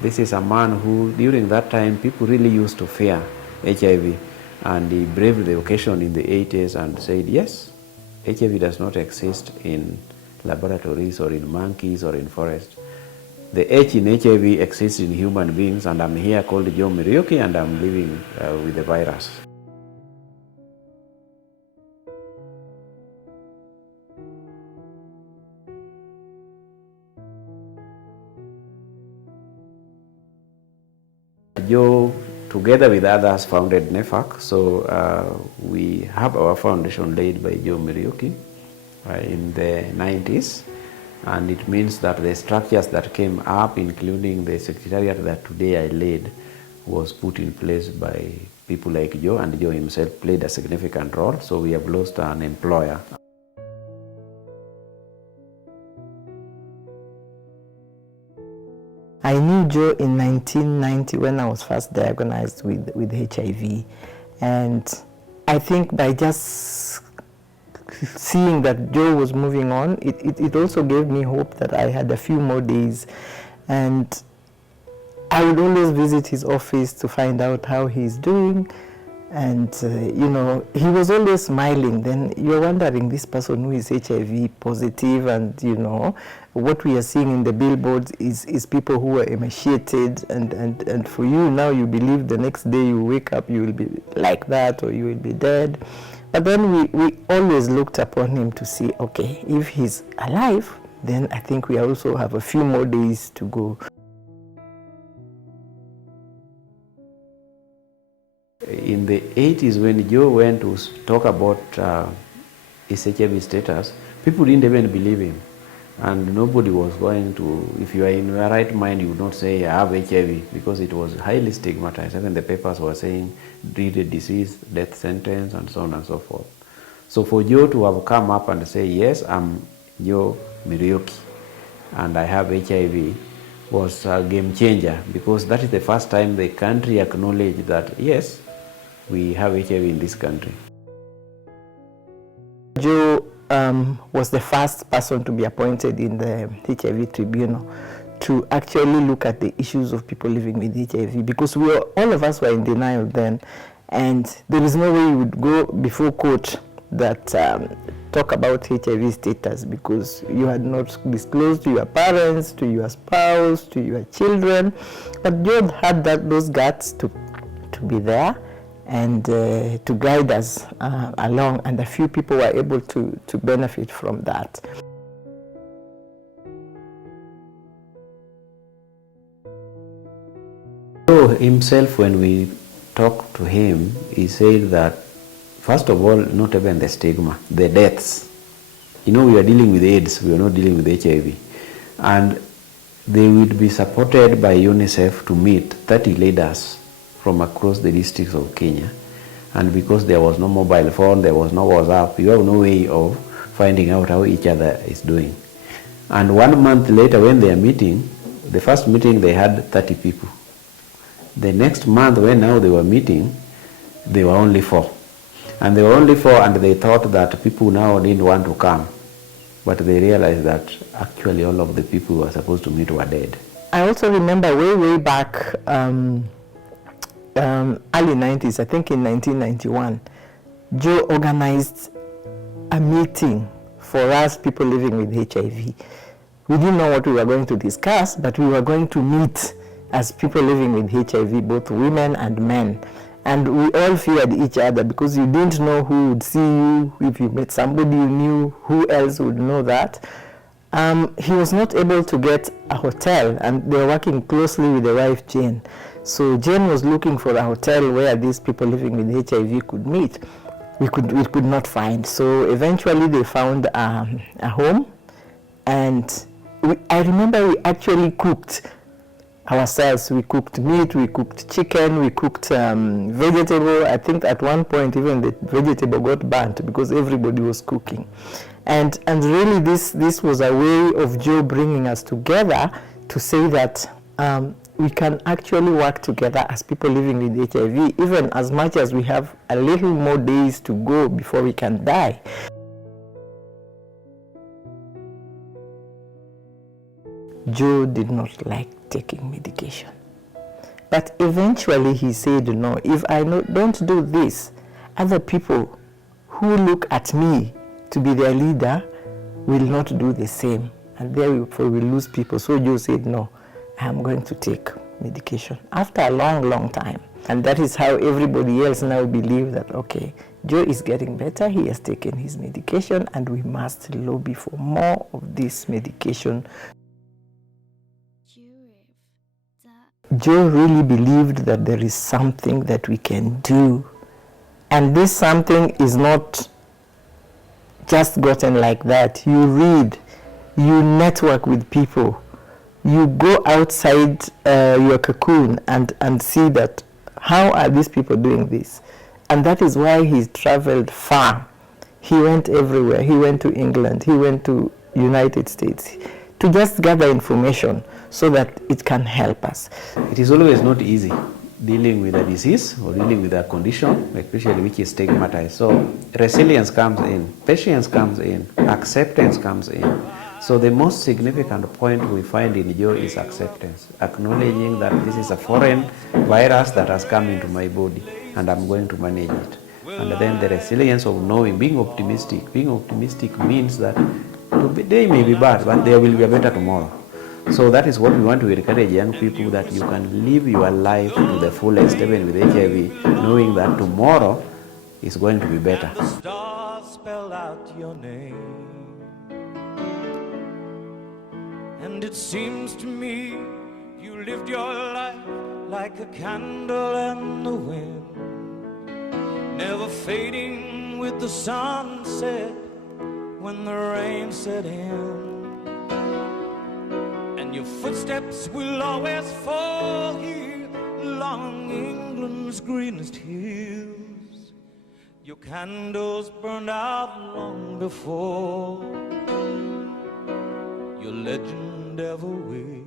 this is a man who, during that time, people really used to fear HIV. And he braved the occasion in the 80s and said, yes, HIV does not exist in laboratories or in monkeys or in forests. The H in HIV exists in human beings, and I'm here called Joe Muriuki, and I'm living with the virus. Joe, together with others, founded NEFAC. So we have our foundation laid by Joe Muriuki in the 90s. And it means that the structures that came up, including the secretariat that today I lead, was put in place by people like Joe, and Joe himself played a significant role. So we have lost an employer. I knew Joe in 1990 when I was first diagnosed with HIV. And I think by just seeing that Joe was moving on, it also gave me hope that I had a few more days. And I would always visit his office to find out how he's doing. And, you know, he was always smiling. Then you're wondering, this person who is HIV positive, and, you know, what we are seeing in the billboards is people who are emaciated. And for you now, you believe the next day you wake up, you will be like that, or you will be dead. But then we always looked upon him to see, okay, if he's alive, then I think we also have a few more days to go. In the 80s, when Joe went to talk about his HIV status, people didn't even believe him. And nobody was going to, if you are in your right mind, you would not say, I have HIV, because it was highly stigmatized. Even the papers were saying, dreaded disease, death sentence, and so on and so forth. So for Joe to have come up and say, yes, I'm Joe Muriuki, and I have HIV, was a game changer, because that is the first time the country acknowledged that, yes, we have HIV in this country. Joe was the first person to be appointed in the HIV tribunal to actually look at the issues of people living with HIV, because all of us were in denial then, and there is no way you would go before court that talk about HIV status, because you had not disclosed to your parents, to your spouse, to your children. But Joe had those guts to be there and to guide us along, and a few people were able to benefit from that. Joe himself, when we talked to him, he said that, first of all, not even the stigma, the deaths. You know, we are dealing with AIDS, we are not dealing with HIV. And they would be supported by UNICEF to meet 30 leaders from across the districts of Kenya. And because there was no mobile phone, there was no WhatsApp, you have no way of finding out how each other is doing. And 1 month later, when they are meeting, the first meeting they had 30 people. The next month, when now they were meeting, they were only 4. And they were only 4, and they thought that people now didn't want to come. But they realized that actually all of the people who were supposed to meet were dead. I also remember way back, early 90s, I think in 1991, Joe organized a meeting for us people living with HIV. We didn't know what we were going to discuss, but we were going to meet as people living with HIV, both women and men. And we all feared each other, because you didn't know who would see you. If you met somebody you knew, who else would know that? He was not able to get a hotel, and they were working closely with the wife, Jane. So Jane was looking for a hotel where these people living with HIV could meet. We could not find. So eventually they found a home, and I remember we actually cooked ourselves. We cooked meat, we cooked chicken, we cooked vegetable. I think at one point even the vegetable got burnt because everybody was cooking. And really this was a way of Joe bringing us together to say that we can actually work together as people living with HIV, even as much as we have a little more days to go before we can die. Joe did not like taking medication. But eventually he said, no, if I don't do this, other people who look at me to be their leader will not do the same. And therefore we lose people. So Joe said, no, I'm going to take medication after a long, long time. And that is how everybody else now believes that, okay, Joe is getting better, he has taken his medication, and we must lobby for more of this medication. Joe really believed that there is something that we can do. And this something is not just gotten like that. You read, you network with people, you go outside your cocoon and see that how are these people doing this. And that is why he traveled far. He went everywhere. He went to England, he went to United States to just gather information so that it can help us. It is always not easy dealing with a disease or dealing with a condition, especially which is stigmatized. So resilience comes in, patience comes in, acceptance comes in. So the most significant point we find in Joe is acceptance, acknowledging that this is a foreign virus that has come into my body and I'm going to manage it. And then the resilience of knowing, being optimistic. Being optimistic means that today may be bad, but there will be a better tomorrow. So that is what we want to encourage young people, that you can live your life to the fullest, even with HIV, knowing that tomorrow is going to be better. The stars spell out your name, and it seems to me you lived your life like a candle in the wind, never fading with the sunset when the rain set in. And your footsteps will always fall here along England's greenest hills. Your candles burned out long before your legend ever will.